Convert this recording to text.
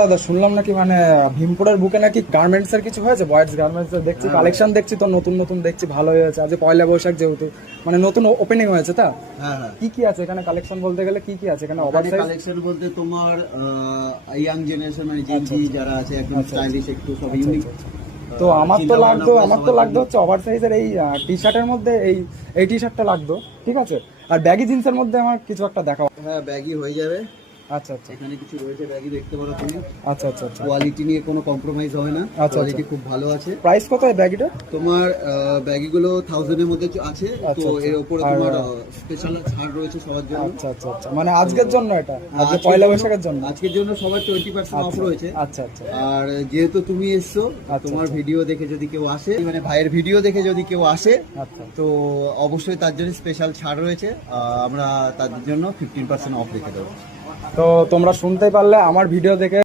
দাদা শুনলাম নাকি মানে ভীমপুরের বুকে নাকি গার্মেন্টস এর কিছু হয়েছে, বয়েজ গার্মেন্টস এর দেখছি কালেকশন দেখছি তো নতুন নতুন দেখছি, ভালো হয়েছে। আজ পয়লা বৈশাখ যেহেতু মানে নতুন ওপেনিং হয়েছে, তা হ্যাঁ কি কি আছে এখানে কালেকশন বলতে গেলে কি কি আছে এখানে? ওভার ওভারসাইজ কালেকশন বলতে তোমার ইয়াং জেনারেশন মানে জেনজি যারা আছে একদম স্টাইলিশ একটু সব ইউনিক। তো আমার তো লাগতো হচ্ছে ওভার সাইজের এই টি শার্টের মধ্যে এই টি শার্টটা লাগতো, ঠিক আছে। আর ব্যাগি জিন্সের মধ্যে আমার কিছু একটা দেখাও। হ্যাঁ ব্যাগই হয়ে যাবে। আচ্ছা আচ্ছা এখানে কিছু রয়েছে ব্যাগই দেখতে পারো তুমি। আচ্ছা আচ্ছা আচ্ছা কোয়ালিটি নিয়ে কোনো কম্প্রোমাইজ হবে না, আচ্ছা। কোয়ালিটি খুব ভালো আছে। প্রাইস কত এই ব্যাগিটা? তোমার ব্যাগিগুলো 1000 এর মধ্যে আছে, আচ্ছা, তো আচ্ছা। এর উপরে আর, তোমার স্পেশাল ছাড় রয়েছে সবার জন্য। আচ্ছা আচ্ছা আচ্ছা, মানে আজকের জন্য এটা, আজকে পয়লা বৈশাখের জন্য। আজকের জন্য সবার 20% অফ রয়েছে। আচ্ছা আচ্ছা আর যেহেতু তুমি এসছো, তোমার ভিডিও দেখে যদি কেউ আসে, মানে ভাইয়ের ভিডিও দেখে যদি কেউ আসে, আচ্ছা। তো অবশ্যই তার জন্য স্পেশাল ছাড় রয়েছে। আমরা তাদের জন্য 15% অফ রেখে দেবো। তো তোমরা শুনতেই পারলে, আমার ভিডিও দেখে